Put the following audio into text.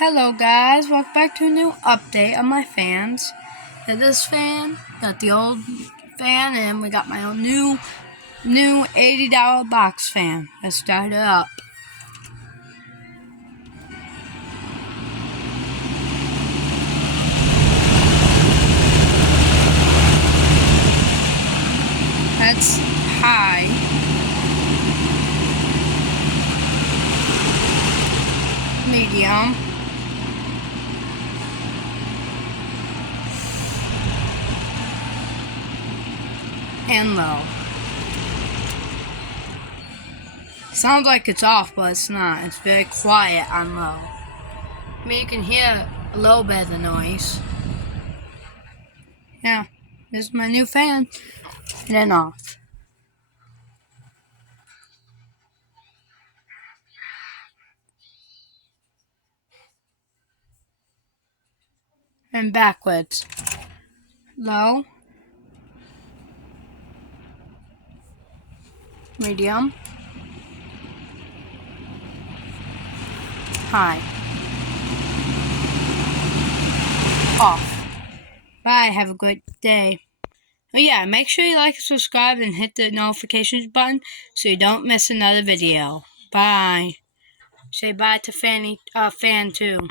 Hello guys, welcome back to a new update on my fans. Got this fan, got the old fan, and we got my own new $80 box fan. Let's start it up. That's high. Medium. And low. Sounds like it's off, but it's not. It's very quiet on low. I mean, you can hear a little bit of the noise. Yeah, this is my new fan. And then off. And backwards. Low. Medium. High. Off. Bye. Have a great day. Oh yeah, make sure you like and subscribe and hit the notifications button so you don't miss another video. Bye. Say bye to Fan too.